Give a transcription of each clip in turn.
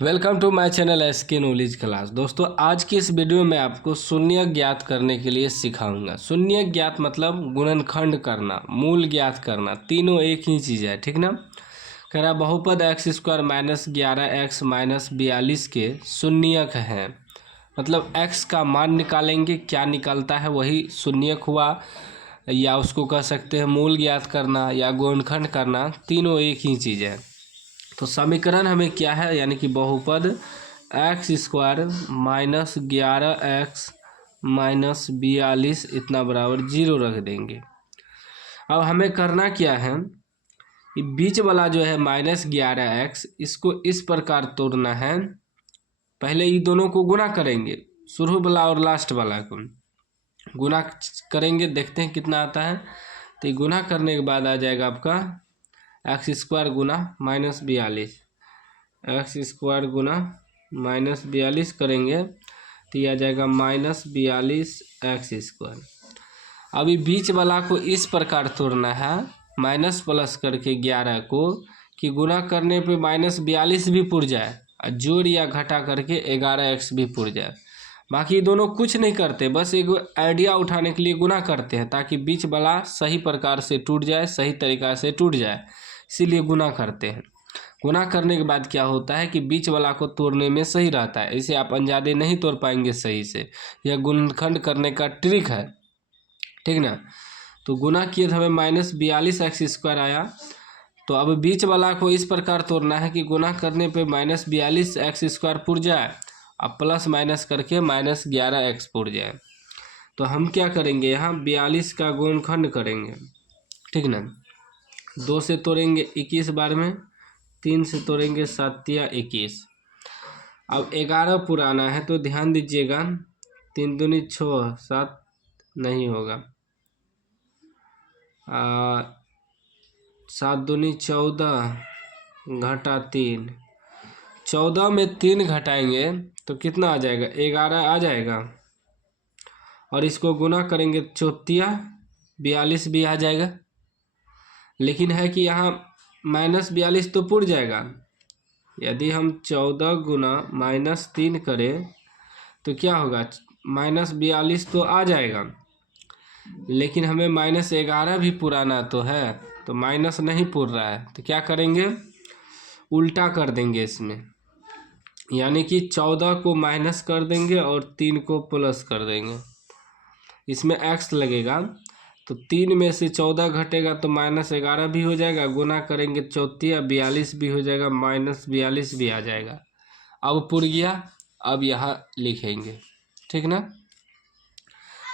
Welcome to my channel SK knowledge class. दोस्तों, आज की इस वीडियो में आपको शून्य ज्ञात करने के लिए सिखाऊंगा। शून्य ज्ञात मतलब गुणनखंड करना, मूल ज्ञात करना, तीनों एक ही चीज़ है। ठीक ना। कह रहा बहुपद x square minus 11x minus 42 के शून्यक हैं। मतलब x का मान निकालेंगे, क्या निकलता है वही शून्यक हुआ, या उसको कह सकते हैं मूल ज्ञात करना या गुणनखंड करना, तीनों एक ही चीज़ है। तो समीकरण हमें क्या है, यानी कि बहुपद x square minus 11x minus 42 इतना बराबर 0 रख देंगे। अब हमें करना क्या है, ये बीच वाला जो है माइनस 11x, इसको इस प्रकार तोड़ना है। पहले ये दोनों को गुणा करेंगे, शुरू वाला और लास्ट वाला को गुणा करेंगे, देखते हैं कितना आता है। तो ये गुणा करने के बाद आ जाएगा आपका एक्स स्क्वायर गुना माइनस 42, एक्स स्क्वायर गुना माइनस 42 करेंगे तो यह आ जाएगा माइनस 42 एक्स स्क्वायर। अभी बीच वाला को इस प्रकार तोड़ना है, माइनस प्लस करके 11 को, कि गुना करने पे माइनस 42 भी पुर जाए और जोड़ या घटा करके 11x भी पुर जाए। बाकी दोनों कुछ नहीं करते, बस एक आइडिया उठाने के लिए गुना करते हैं ताकि बीच वाला सही प्रकार से टूट जाए, सही तरीक़ा से टूट जाए, इसीलिए गुना करते हैं। गुना करने के बाद क्या होता है कि बीच वाला को तोड़ने में सही रहता है, इसे आप अनजाने नहीं तोड़ पाएंगे सही से। यह गुणनखंड करने का ट्रिक है, ठीक ना। तो गुना किए तो हमें माइनस 42 एक्स स्क्वायर आया। तो अब बीच वाला को इस प्रकार तोड़ना है कि गुना करने पे माइनस 42 एक्स स्क्वायर पुर जाए, अब प्लस माइनस करके माइनस 11x पुर जाए। तो हम क्या करेंगे, यहाँ 42 का गुणनखंड करेंगे, ठीक ना। 2 से तोड़ेंगे 21 बार में, 3 से तोड़ेंगे 7 या 21। अब 11 पुराना है तो ध्यान दीजिएगा, 3 दूनी 6, 7 नहीं होगा, 7 दूनी 14 घटा 3, 14 में 3 घटाएंगे तो कितना आ जाएगा, 11 आ जाएगा। और इसको गुना करेंगे 4 42 भी आ जाएगा। लेकिन है कि यहाँ माइनस 42 तो पुर जाएगा। यदि हम 14 गुना माइनस 3 करें तो क्या होगा, माइनस 42 तो आ जाएगा, लेकिन हमें माइनस 11 भी पुराना तो है, तो माइनस नहीं पुर रहा है। तो क्या करेंगे, उल्टा कर देंगे इसमें, यानी कि 14 को माइनस कर देंगे और 3 को प्लस कर देंगे। इसमें x लगेगा, तो 3 में से 14 घटेगा तो माइनस 11 भी हो जाएगा, गुना करेंगे 4 42 भी हो जाएगा, माइनस 42 भी आ जाएगा। अब पुर गया, अब यहाँ लिखेंगे, ठीक ना,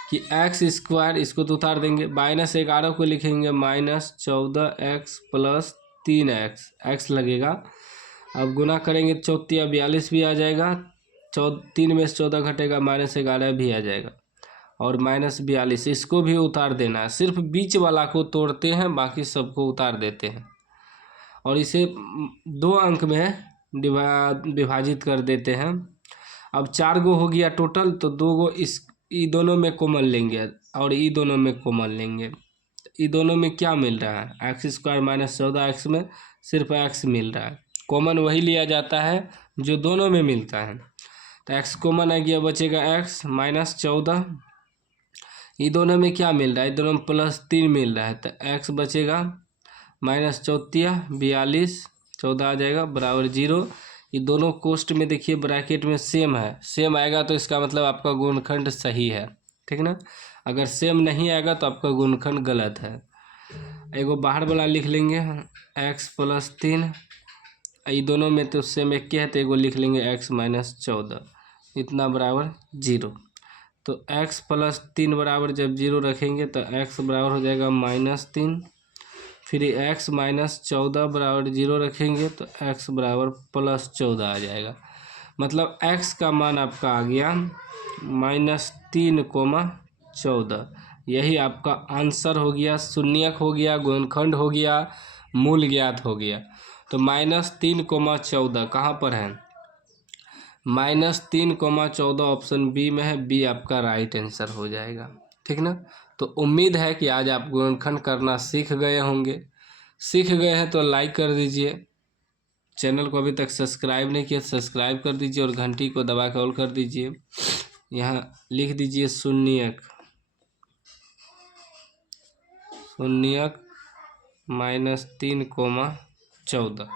कि एक्स स्क्वायर, इसको तो उतार देंगे, माइनस 11 को लिखेंगे minus 14x plus 3x, x लगेगा। अब गुना करेंगे 4 42 भी आ जाएगा, 3 में से 14 घटेगा, माइनस 11 भी आ जाएगा, और माइनस 42, इसको भी उतार देना है। सिर्फ बीच वाला को तोड़ते हैं, बाकी सबको उतार देते हैं, और इसे 2 अंक में विभाजित कर देते हैं। अब 4 गो हो गया टोटल, तो 2 गो ई दोनों में कॉमन लेंगे और ई दोनों में कॉमन लेंगे। ई दोनों में क्या मिल रहा है, एक्स स्क्वायर माइनस 14x में सिर्फ x मिल रहा है, कॉमन वही लिया जाता है जो दोनों में मिलता है। तो x कॉमन आ गया, बचेगा x माइनस 14। ये दोनों में क्या मिल रहा है, दोनों में प्लस 3 मिल रहा है, तो x बचेगा माइनस 14 42, 14 आ जाएगा बराबर 0। ये दोनों कोष्ट में देखिए ब्रैकेट में सेम है, सेम आएगा तो इसका मतलब आपका गुणनखंड सही है, ठीक ना। अगर सेम नहीं आएगा तो आपका गुणनखंड गलत है। एगो बाहर वाला लिख लेंगे x प्लस 3, ये दोनों में तो सेम एक के है, तो एगो लिख लेंगे x माइनस 14, इतना बराबर 0। तो x प्लस 3 बराबर जब 0 रखेंगे तो x बराबर हो जाएगा माइनस 3, फिर x माइनस 14 बराबर 0 रखेंगे तो x बराबर प्लस 14 आ जाएगा। मतलब x का मान आपका आ गया माइनस 3,14। यही आपका आंसर हो गया, शून्यक हो गया, गुणनखंड हो गया, मूल ज्ञात हो गया। तो माइनस 3,14 कहाँ पर है, माइनस 3,14 ऑप्शन बी में है, बी आपका राइट आंसर हो जाएगा, ठीक ना। तो उम्मीद है कि आज आप गुणनखंड करना सीख गए होंगे। सीख गए हैं तो लाइक कर दीजिए, चैनल को अभी तक सब्सक्राइब नहीं किया सब्सक्राइब कर दीजिए और घंटी को दबा के ऑल कर दीजिए। यहाँ लिख दीजिए शून्यक -3, 14।